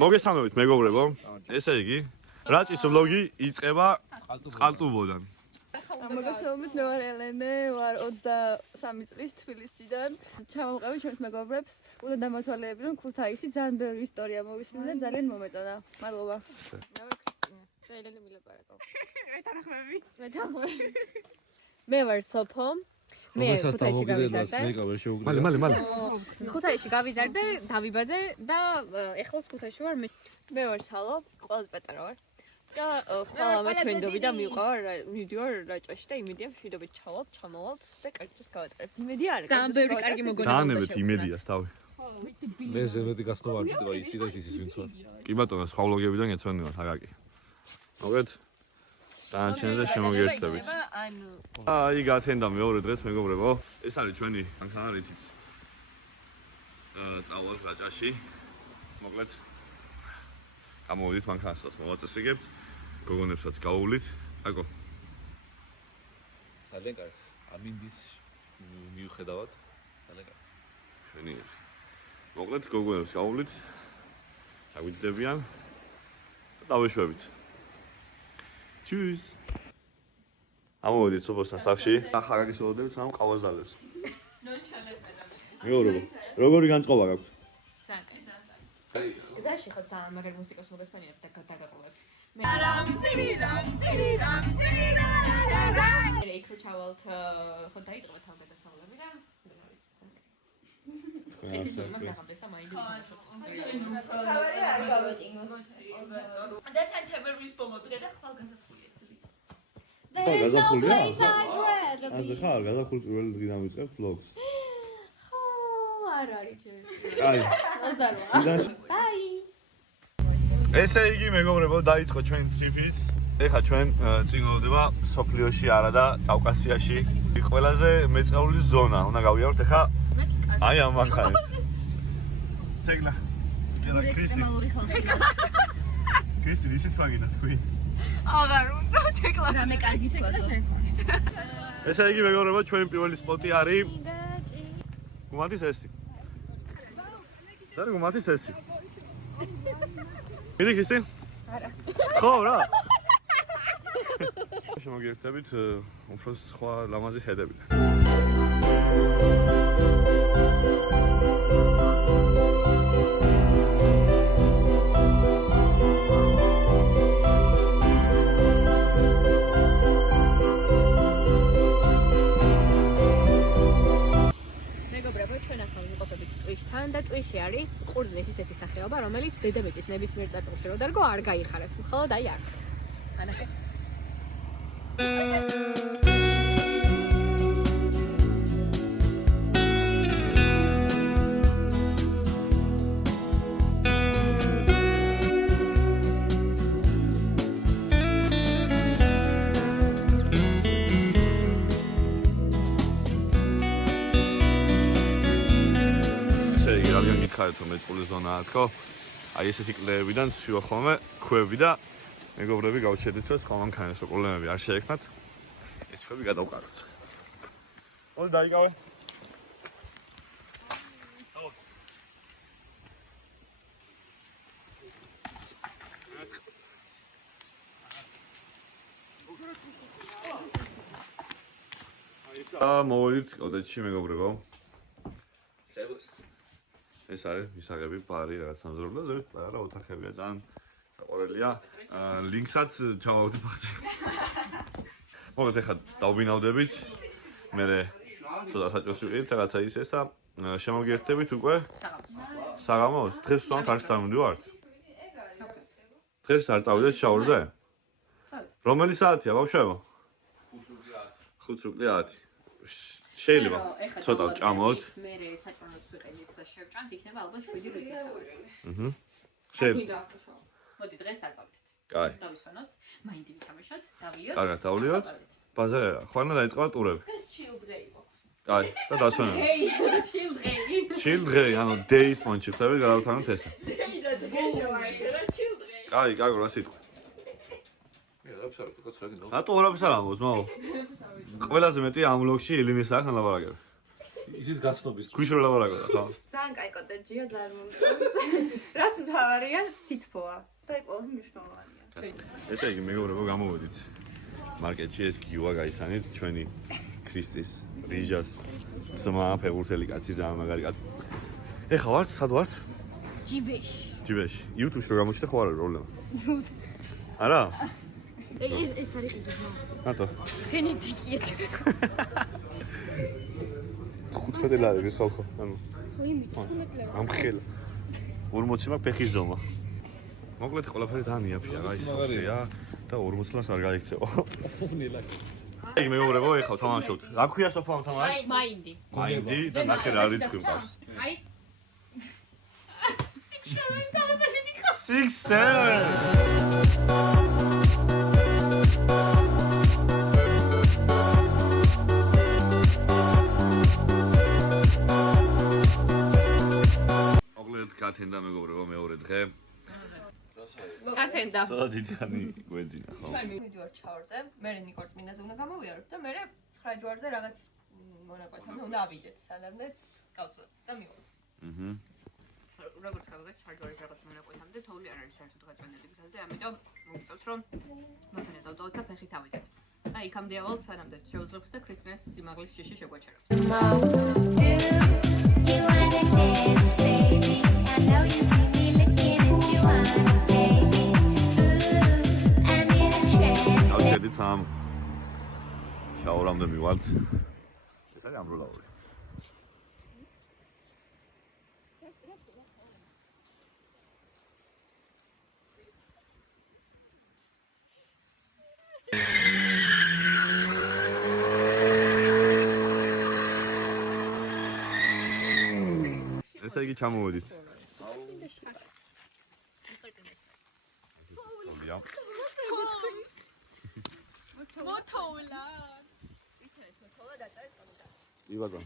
მოგესალმებით მეგობრებო. ესე იგი, რაჭის ვლოგი იწყება წყალტუბოდან. მოგესალმებით, მე ვარ ელენე, ვარ 23 წლის თბილისიდან. ჩამოვყევი ჩვენს მეგობრებს, უნდა დამათვალიერებდი, რომ ქუთაისი ძალიან ბევრი ისტორია მოვისმინე და ძალიან მომეწონა. მადლობა. მე ვარ ქრისტინა. და ელენე მილაპარაკო. მეთანხმები. მე ვარ სოფო. მე ქუთაისში გავიზარდე. მალე. ქუთაისში გავიზარდე, დავიბადე და ეხლა ქუთაისში ვარ. მე ვარ სალო, ყველაზე პატარა ვარ. და ხოლმე ჩვენდობი და მივყავარ ვიდეო რაჭაში და იმედია მშვიდობით ჩავალთ, ჩამოვალთ და კარგით გავატარებთ. იმედი არის. ძალიან ბევრი კარგი მოგონება. დაანებეთ იმედიას თავი. მე ზემეთი გასწრება არ გიტყვა ისი და ისის ვინც ვარ. კი ბატონო, სხვა ვლოგებიდან ეცვენებათ აკაკი. მოგეთ? დაანჩენზე შემოგერთებით. აი გათენდა მეორე დღეს მეგობრებო. ეს არის ჩვენი მანქანარითიც. წავალთ რაჭაში. მოკლედ გამოვიდით მანქანასაც მოვაწესრიგებთ. გოგონებსაც გავუვლით. აკო. ძალიან კარგს. ამინდის მიუხედავად ძალიან კარგს. ჩვენი მოკლედ გოგონებს გავუვლით. დაგვიდებიან და დავეშვებით. Tschüss. ამოვიდით სოფოსთან სახში. ახალგის ოდებს ამ ყავაზდალებს. მეგობრებო, როგორი განწყობა გაქვთ? ზაში ხო ძალიან მაგარი მუსიკას მოგესმენიათ და დაგაყოლეთ. მე იქ ჩავალთ ხო დაიწყება თავგადასავლები და ეს მაგდახამდეს და მაინც თავარი არ გავეტინოთ. და თან თებერვლის ბოლო დღე და ხვალ გაზაფხულია წლის. There's no place I'd rather ასე be. ხარ, გადახურთ პირველი დღე დამიწყებთ vlogs. ხო, არ არის ჩემი. აი, ასდაროა. Bye. ესე იგი მეგობრებო, დაიწყო ჩვენი ტრიპიც. ეხლა ჩვენ წინოვდება სოფლიოში არა და კავკასიაში. ყველაზე მეწეული ზონა. უნდა გავიაროთ ეხლა აი ამ მანქანით. თეგლა. კრისტი, ისეთ მაგინა თქვი. აღარ უნდა თეკლა. მე კარგი თქვა. ესე იგი მეგობრებო, ჩვენი პირველი სპოტი არის გუმათის ესი. ზარი გუმათის ესი. მიდი კრისტი? არა. ხო რა. შემოგერთებით უფრო სხვა ლამაზი ხედები. ტვიშთან და ტვიში არის ყურძნის ისეთი სახეობა, რომელიც დედამიწის ნებისმიერ წარწერაში რო დარგო არ გაიხარებს, მხოლოდ აი აქ. ანახე. ხართ რომ მეწყული ზონაა თქო. აი ესეთი კლეებიდან შუა ხოლმე ქვევი და მეგობრები გავჩერდით რომ სხვა მანქანას პრობლემები არ შეექმნათ. ეს ქვევი გადავყაროთ. მოდი დაიკავე. მოვიდით კოდეჩში მეგობრებო. სევს ეს არის მისაღები ბარი რაღაც სამზრებლო არა ოთახებია ძალიან საყვარელია ლინკსაც ჩავავდით ფახზე მოგეთ ახლა დავბინავდებით მე ცოტა საჭოს ვიყიდით რაღაცა ისეს და შემოგერთებით უკვე საღამოს დღეს სულ კარგს დამივდივართ დღეს არ წავიდეთ შაურზე რომელი საათია ბავშვებო 5:10 შეიძლება ცოტა ვჭამოთ. მე საჭმელს ვიყიდით და შევჭამთ, იქნება ალბათ 7 რუსი. შეიძლება. მოდი დღეს არ წავიდეთ. კაი. დავისვენოთ, მაინდი ვითამაშოთ, დავლიოთ. კარგად, დავლიოთ. ბაზარი რა, ხوارნა დაიწყო ტურები. ეს ჩილ დღე იყო. კაი, და დასვენოთ. ჩილ დღე. ჩილ დღე, ანუ days პონჩი ხდება, გადავთანოთ ესე. და დღე შევაიწერა ჩილ დღე. კაი, კაი, რა სიტყვა. მე რა ფსარ უკვე ცხადია. რატო რა ფსარ ამბობს, მაო? ყველაზე მეტი ამ ვლოგში ელინეს ახლა ლაპარაკები. ისიც გაცნობის. ქვიშ რო ლაბარაკობდა, ხო? ძალიან კაი კოტეჯია, ძალიან მომწონს. რაც მთავარია, სითბოა და ყველაზე მნიშვნელოვანია. ესე იგი, მეგობრებო, გამოვედით. მარკეტში ეს გივა გაისანით ჩვენი ქრისტის რიჟას ძმა ფეხბურთელი კაცი ძალიან მაგარი კაცი. ეხლა ვართ, სად ვართ? ჯიბეში. ჯიბეში. YouTube-ში რო გამოჩნდა ხო არა პრობლემა? არა? ეს არის ყიდულო. რატო? ფენეტიკიეთ. 15 ლარი ეს ხო? ანუ ხო იმით 15 ლარი. ამხელა. 40 მაქვს ფეხის ზომა. მოკლედ ყველაფერი ძალიან იაფია, აი სოფია და 40 ლარს არ გაიქცევა. აი მეგობრებო, ეხლა თამაშობთ. რა ქვია სოფამ თამაშს? მაინდი. მაინდი და ნახე რა რიცხვი მყავს. აი 6-7. მოკლედ გათენდა მეგობრებო მეორე დღე. გათენდა. ცოტა დიდი ხანი გვეძინა ხო? ჩვენ მივიდივართ ჩავარზე, მე ნიკორ წმინდაზე უნდა გამოვიაროთ და მე 9 ჯვარზე რაღაც მონაკვეთამდე უნდა ავიდეთ, სანამდეც გავწვევთ და მივიდეთ. როგორც გავიგეთ, სარჯვარის რაღაც მონაკვეთამდე თოვლი არ არის საერთოდ გაწვენილი გზაზე, ამიტომ მოგიწევს რომ მოთანა დავდოთ და ფეხით ავიდეთ. და იქამდე ავალთ სანამდე შევძლებთ და ქრისტიანის სიმაღლის შიში შეგვაჩერებს. დავშედით ამ შაურამდე მივალთ. ეს არის ამბროლაური. ესე იგი ჩამოვედით. მოთოვლა. იბაგო.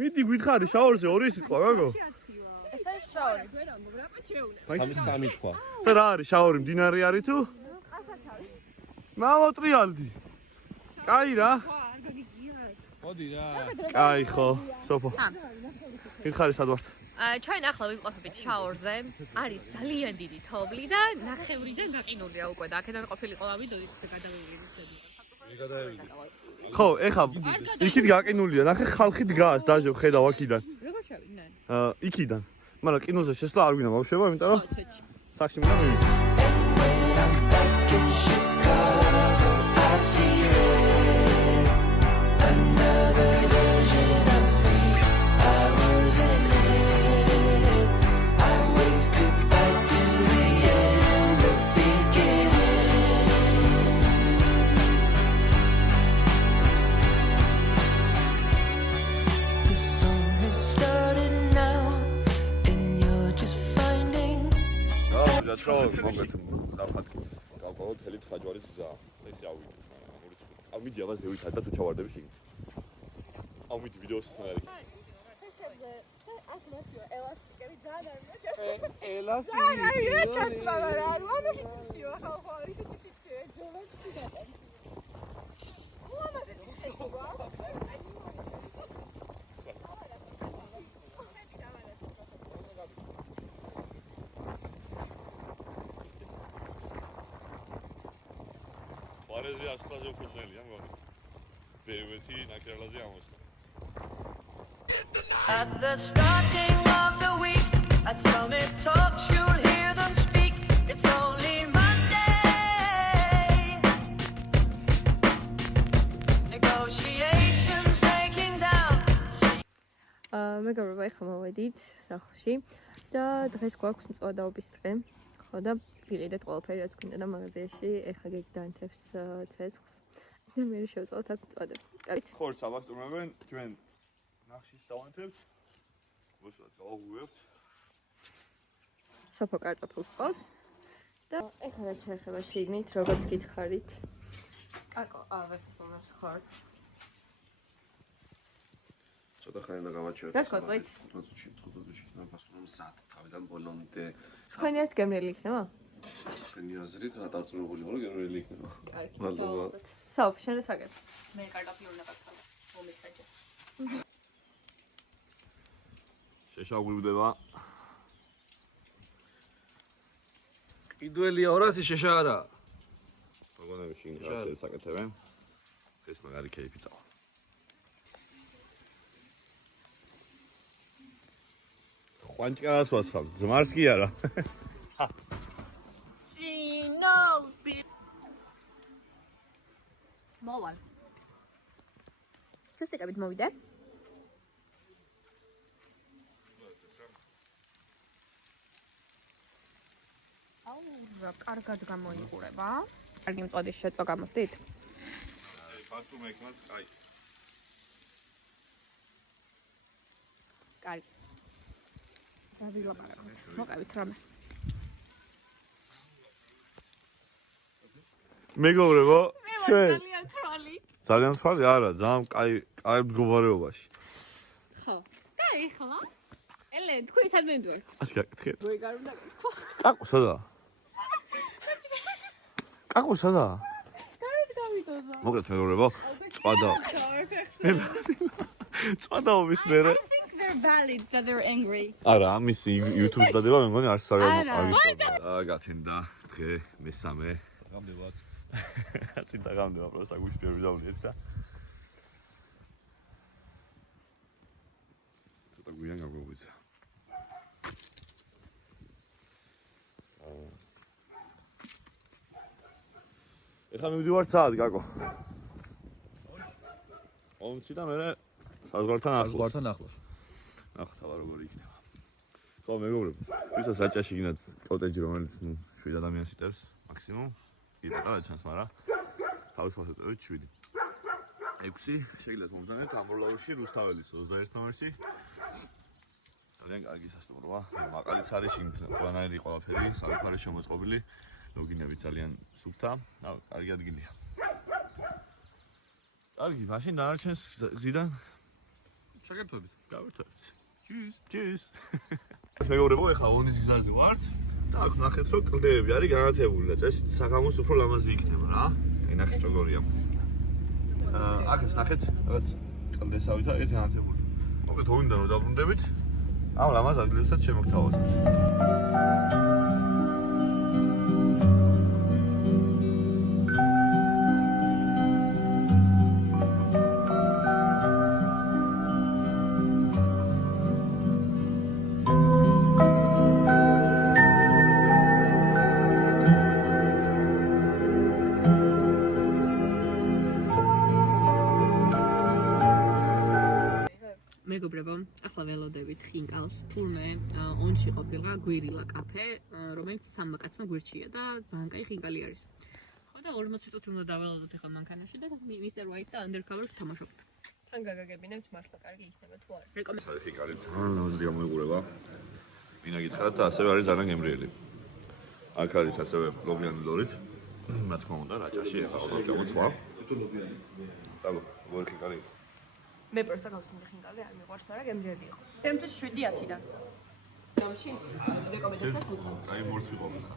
მიდი გითხარი შაორზე ორი სიტყვა გაგო. ეს არის შაური. სამი თქვა. და რა არის შაური მდინარე არის თუ? მამოტრიალდი. კაი რა. მოდი რა. კაი ხო, სოფო. გითხარი სად ვართ? ჩვენ ახლა ვიმყოფებით შაორზე. არის ძალიან დიდი თოვლი და ნახევრიდან გაყინულია უკვე და აქედან ყოფილიყო ავიდოდი და გადავიღეთ. ხო, ეხა იქით გაყინულია, ნახე ხალხი დგას, დაჟე ხედავ აქიდან. როგორ შევიდნენ? იქიდან. მაგრამ კინოზე შესვლა არ გვინდა ბავშვებო, იმიტომ რომ სახში მინდა მივიდე. რა მოგეთ დავხატკით. გავყავოთ თელი 9 ჯვარის გზა. ესე ავიდეთ, მაგრამ ორი წუთი. ავიდი აბა ზევითად და თუ ჩავარდები შიგნით. ავიდი ვიდეოს სცენარი. ფესებზე აქ მოცია ელასტიკები ძალიან არ მოჭა. ელასტიკი. ძალიან არ ჩაცვა, მაგრამ არ მომიხსნიო, ხალხო არის ისიც ძოლა კიდატან. უამაზე შეხვდა. ვარეზე ასპაზე უფრო ძნელია მგონი. პერვეთი ნაკრალაზე ამოსვლა. At the starting of the week, at Summit Talks, you'll hear them speak. It's only Monday. Negotiations breaking down. მეგობრებო, ეხლა მოვედით სახლში და დღეს გვაქვს მწვადაობის დღე. ხო და ვიყიდეთ ყველაფერი რაც გვინდა მაღაზიაში, ეხლა გეგდანთებს ცეცხლს და მე შევწავთ აქ მწვადებს. კარგით. ხორცს ავასტუმრებენ, ჩვენ ნახშის დავანთებთ. უშუალოდ გავუღვევთ. სოფო კარტოფილს ყავს. და ეხლა რაც შეეხება შიგნით, როგორც გითხარით. აკო ავესტუმებს ხართ. ცოტა ხანი უნდა გავაჩეროთ. რას გვაწყდით? 15 წუთში ნაფასტურამ სად თავიდან ბოლომდე. თქვენი ეს გემრიელი იქნება? თქვენი აზრით რა დარწმუნებული ვარ, გემრიელი იქნება. კარგი. მადლობა. სოფ, შენ რა საგებ? მე კარტოფილი უნდა გაქცევ. მომისაჯეს. შეშაგვივდება. კიდველია 200 შეშა არა. ვაგონები შიგნით ასე საკეთებენ. ეს მაგარი კეიფი წავა. ყვანჭკას ვასხავ, ზმარს კი არა. She knows bitch. მოვალ. ჩუსტიკებით მოვიდე. რა კარგად გამოიყურება. კარგი მწოდის შეწვა გამოსდით. ფართო მეკმაც, აი. კარგი. დავილაპარაკოთ. მოყევით რამე. მეგობრებო, ჩვენ ძალიან თვალი. ძალიან თვალი არა, ძალიან კაი მდგომარეობაში. ხო. და ეხლა? ელე, თქვი სად მივდივართ? ასე გაკეთე. ვეგარ უნდა გითხრა. კაკო სადა? კაკო სადა? გარეთ გავიდოდა. მოგეთ მეგობრებო, წვადა. წვადაობის მერე. They're valid that they're angry. არა, ამის YouTube-ს დადება, მე მგონი არც არ არა. აღიშობა. გათენდა დღე მესამე. გამდებათ. ციტა გამდება, პროსტა გუშტები დავლიეთ და ცოტა გვიან გაგვიგვიცა. ეხლა მივდივარ ცად, გაკო. ომცი და მე საზღვართან ახლოს. გვართან ახლოს. ნახთავა როგორი იქნება. ხო, მეგობრებო, ვისაც საჭაში გინდათ კოტეჯი, რომელიც 7 ადამიანს იტევს, მაქსიმუმ. იტყვა ჩანს, მაგრამ თავისუფლად უტევით 7. 6 შეგიძლიათ მომზადოთ ამბროლაურში რუსთაველის 21 ნომერში. ძალიან კარგი სასტუმროა. მაყალიც არის შიგნით ყველანაირი ყველაფერი, სამი ფარი შემოწყობილი. ლოგინები ძალიან სუფთა. კარგი ადგილია. კარგი, მაშინ დანარჩენს გზიდან შეკეთებით. გავერთოთ. Tschüss. მეგობრებო, ეხლა ონის გზაზე ვართ. და აქ ნახეთ, რომ კლდეები არის განათებული და წესით საგამოს უფრო ლამაზი იქნება რა. ნახეთ როგორია. აქ ეს ნახეთ, რაღაც კლდესავითა ეს განათებული. მოკეთ ოინდან რომ დაბრუნდებით, ამ ლამაზ ადგილებსაც შემოგთავაზებთ. მეგობრებო, ახლა ველოდებით ხინკალს. თურმე ონში ყოფილა გვირილა კაფე, რომელიც სამმა კაცმა გვერდჩია და ძალიან კაი ხინკალი არის. ხო და 40 წუთი უნდა დაველოდოთ ახლა მანქანაში და Mr. White და Undercover-ს თამაშობთ. თან გაგაგებინებთ მართლა კარგი იქნება თუ არა. რეკომენდაცია. ხიკარი ძალიან ლამაზი გამოიყურება. ვინა გითხრათ და ასევე არის ძალიან გემრიელი. აქ არის ასევე ლობიანი ლორით. რა თქმა უნდა, რაჭაში ეხლა ყოველ შემოწვა. დაგო, როგორი ხიკარი. მე პროსტა გავსინდი ხინკალი არ მიყვარს, მაგრამ გემრიელი იყო. ჩემთვის 7-10-დან. გამში რეკომენდაციას უწევ. აი მორცი ყოფილა.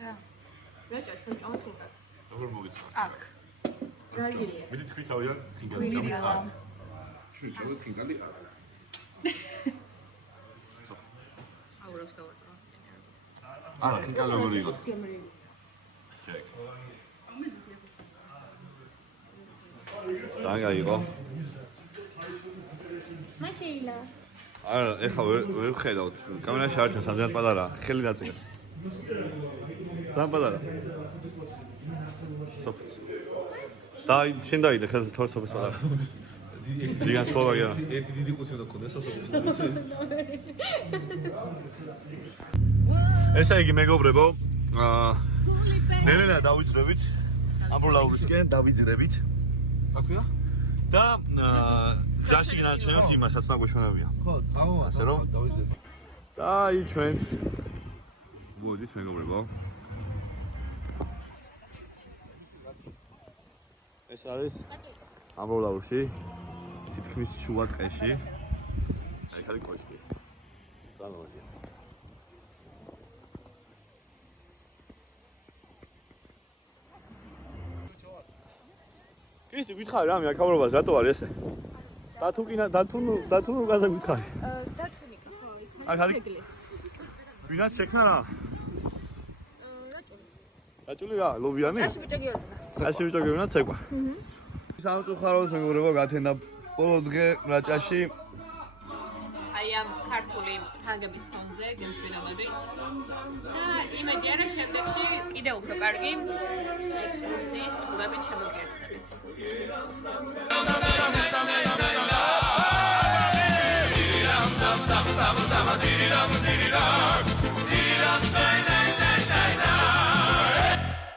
რა. რაჭას სამჭამოთ ხინკალი. როგორ მოგიცხა? აქ. რაგილია. მე თქვი თავიდან ხიკარი გვირილა. ჩვენ ჯერ ფინკალი არა. აურავს დავაწყო. არა, ხიკარი როგორი იყო? გემრიელი. ჩეკ. ძალიან იყო. მაშეილა. არა, ეხლა ვერ ვხედავთ. კამერაში არ ჩანს, ძალიან პატარა. ხელი დაწიკეს. ძალიან პატარა. სოფიც. დაი, შენ დაიდე ხელზე თორ სოფიც პატარა. დიგან სკოლა გია. ერთი დიდი ყუთი უნდა გქონდეს სასოფლო. ესე იგი მეგობრებო, ნელ-ნელა დავიძრებით. ამბროლაურისკენ დავიძრებით. აქვია? და გზაში განაჩვენებთ იმასაც, რა გვეშველებია. ხო, ასე რომ? დავიძრები. და აი ჩვენც მოდით მეგობრებო. ეს არის ამბროლაურში, თითქმის შუა ტყეში. აი ხალი კოშკი. სანოვაზია. კრისტი გითხარი რამე აქავრობას რატო არის ესე? დათუნუ გაზა გითხარი. დათუნიკა ხო. აქ არის ვინაც შექმნა რა? რაჭული რა, ლობიანი? ასე ბიჭო გიორგი. ასე ბიჭო გიორგი ცეკვა. სამწუხაროდ მეგობრებო გათენდა ბოლო დღე რაჭაში. აი ამ ქართული თანგების ფონზე გემშვიდობებით და იმედია რომ შემდეგში კიდევ უფრო კარგი ექსკურსიის ტურებით შემოგიერთდებით.